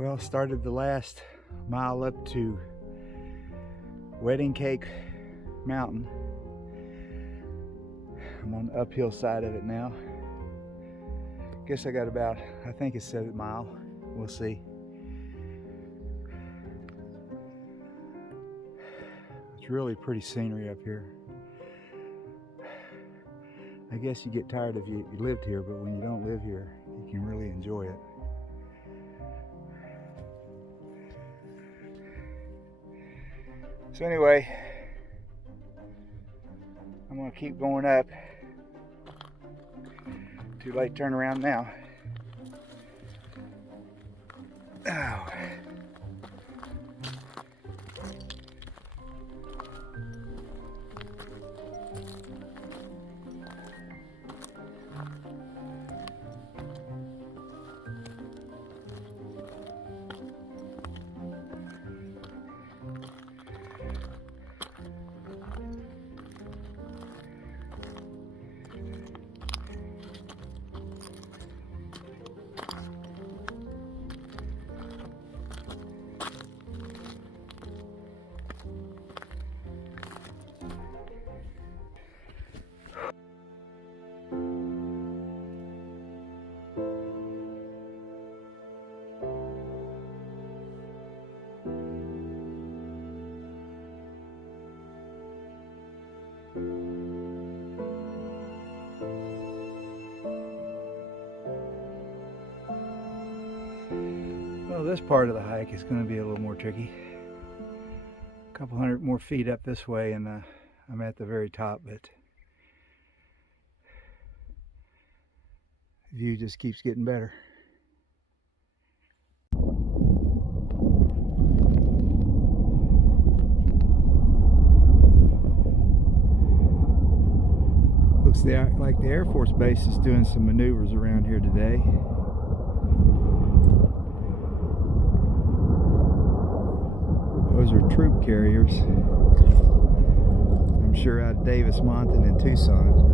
Well, started the last mile up to Wedding Cake Mountain. I'm on the uphill side of it now. Guess I got about, I think it's 7 mile. We'll see. It's really pretty scenery up here. I guess you get tired if you lived here, but when you don't live here, you can really enjoy it. So anyway, I'm gonna keep going up. Too late to turn around now. Oh. Well, this part of the hike is going to be a little more tricky. A couple hundred more feet up this way and I'm at the very top, but the view just keeps getting better. Looks like the Air Force Base is doing some maneuvers around here today. Those are troop carriers. I'm sure out of Davis-Monthan and Tucson.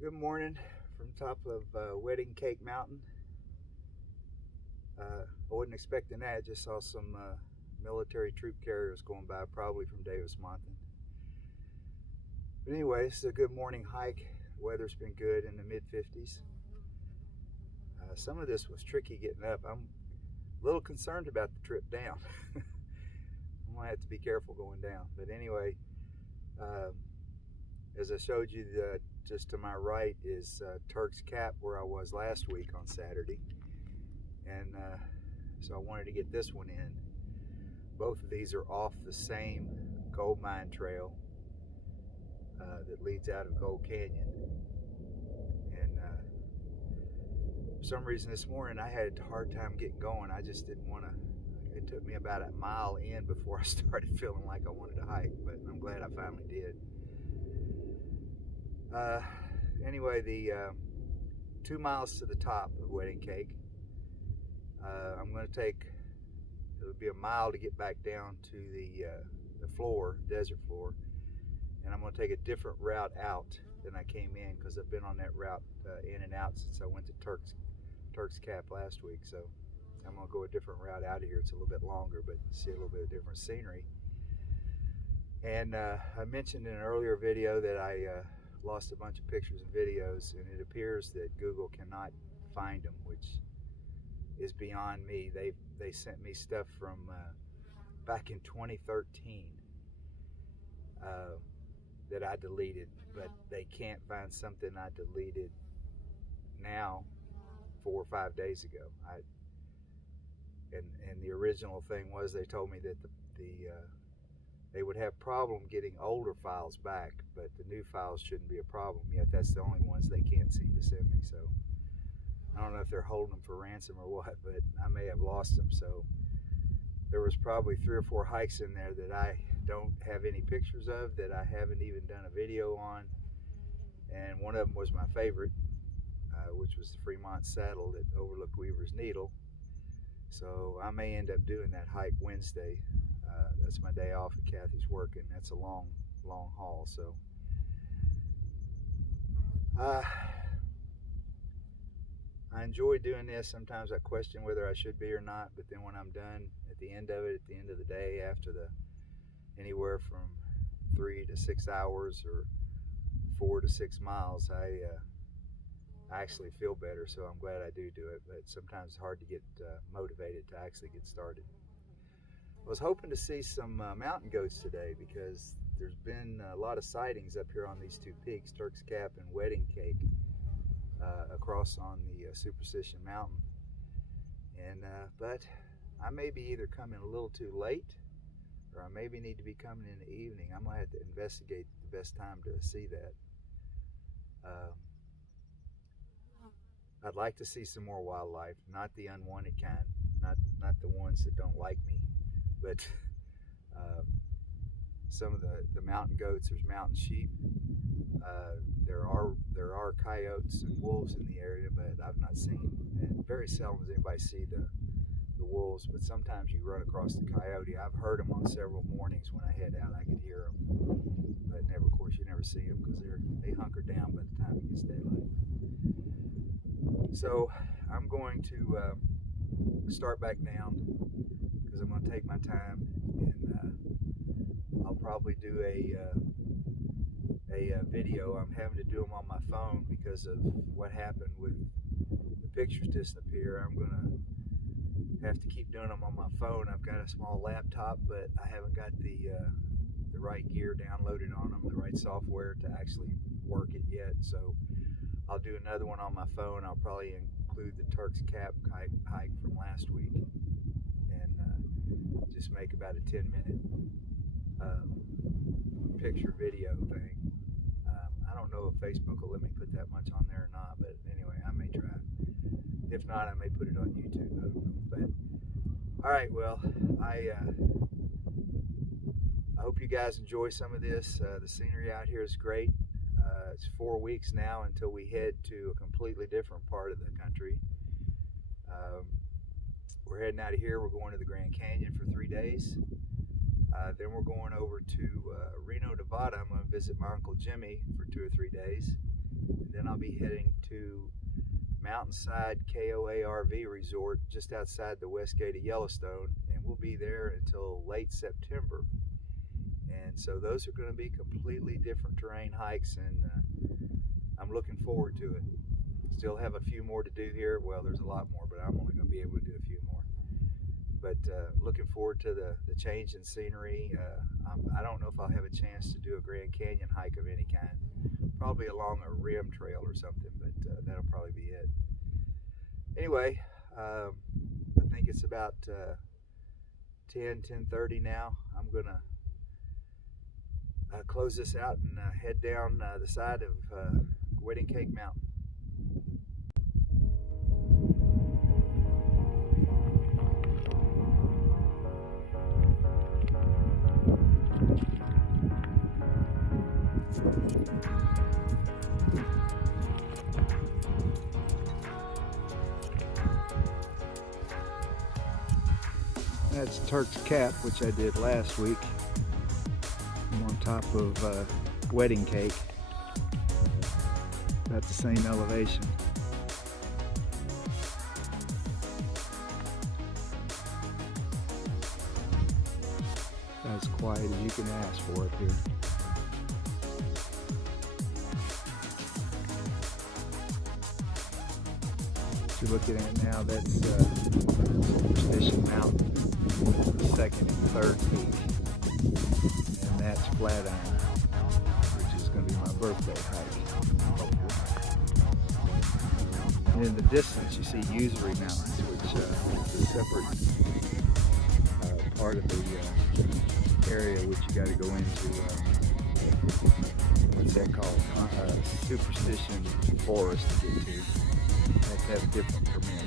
Good morning from top of Wedding Cake Mountain. I wasn't expecting that, just saw some military troop carriers going by, probably from Davis-Monthan. But anyway, it's a good morning hike. The weather's been good in the mid-50s. Some of this was tricky getting up. I'm a little concerned about the trip down. I'm gonna have to be careful going down. But anyway, as I showed you, just to my right is Turk's Cap, where I was last week on Saturday. And so I wanted to get this one in. Both of these are off the same gold mine trail that leads out of Gold Canyon. And for some reason this morning I had a hard time getting going. I just didn't want to. It took me about a mile in before I started feeling like I wanted to hike, but I'm glad I finally did. Anyway, the 2 miles to the top of Wedding Cake, I'm going to take, it'll be a mile to get back down to the floor, desert floor, and I'm going to take a different route out than I came in, because I've been on that route in and out since I went to Turk's Cap last week. So I'm going to go a different route out of here. It's a little bit longer, but see a little bit of different scenery. And I mentioned in an earlier video that I lost a bunch of pictures and videos, and it appears that Google cannot find them, which is beyond me. They sent me stuff from back in 2013 that I deleted, but they can't find something I deleted now 4 or 5 days ago. And the original thing was, they told me that they would have problem getting older files back, but the new files shouldn't be a problem. Yet that's the only ones they can't seem to send me. So I don't know if they're holding them for ransom or what, but I may have lost them. So there was probably 3 or 4 hikes in there that I don't have any pictures of, that I haven't even done a video on. And one of them was my favorite, which was the Fremont Saddle that overlooked Weaver's Needle. So I may end up doing that hike Wednesday. That's my day off and Kathy's working. That's a long haul. So I enjoy doing this. Sometimes I question whether I should be or not, but then when I'm done at the end of it, at the end of the day, after the anywhere from 3 to 6 hours or 4 to 6 miles, I actually feel better. So I'm glad I do it, but sometimes it's hard to get motivated to actually get started. I was hoping to see some mountain goats today, because there's been a lot of sightings up here on these 2 peaks, Turk's Cap and Wedding Cake, across on the Superstition Mountain. And but I may be either coming a little too late, or I maybe need to be coming in the evening. I'm gonna have to investigate the best time to see that. I'd like to see some more wildlife, not the unwanted kind, not the ones that don't like me, but some of the mountain goats. There's mountain sheep. There are coyotes and wolves in the area, but I've not seen, and very seldom does anybody see the wolves, but sometimes you run across the coyote. I've heard them on several mornings when I head out. I could hear them, but never, of course, you never see them because they hunker down by the time it gets daylight. So I'm going to start back down, because I'm going to take my time, and I'll probably do a video. I'm having to do them on my phone because of what happened with the pictures disappear. I'm going to have to keep doing them on my phone. I've got a small laptop, but I haven't got the right gear downloaded on them, the right software to actually work it yet. So I'll do another one on my phone. I'll probably include the Turk's Cap hike from last week, and just make about a 10-minute picture video thing. I don't know if Facebook will let me put that much on there or not, but anyway, I may try. If not, I may put it on YouTube. I don't know. But all right, well, I hope you guys enjoy some of this. The scenery out here is great. It's 4 weeks now until we head to a completely different part of the country. We're heading out of here. We're going to the Grand Canyon for 3 days. Then we're going over to Reno, Nevada. I'm going to visit my Uncle Jimmy for 2 or 3 days. And then I'll be heading to Mountainside KOA RV Resort just outside the west gate of Yellowstone, and we'll be there until late September. And so those are going to be completely different terrain hikes, and I'm looking forward to it. Still have a few more to do here. Well, there's a lot more, but I'm only going to be able to do a few more. But looking forward to the change in scenery. I don't know if I'll have a chance to do a Grand Canyon hike of any kind. Probably along a rim trail or something, but that'll probably be it. Anyway, I think it's about 10:30 now. I'm going to close this out and head down the side of Wedding Cake Mountain. That's Turk's Cap, which I did last week. I'm on top of Wedding Cake, about the same elevation. As quiet as you can ask for up here. What you're looking at now, that's Superstition Mountain, the 2nd and 3rd peak. And that's Flatiron, which is going to be my birthday hike. And in the distance you see Usery Mountains, which is a separate part of the area which you got to go into. What's that called? Superstition Forest to get to. You have to have a different permit.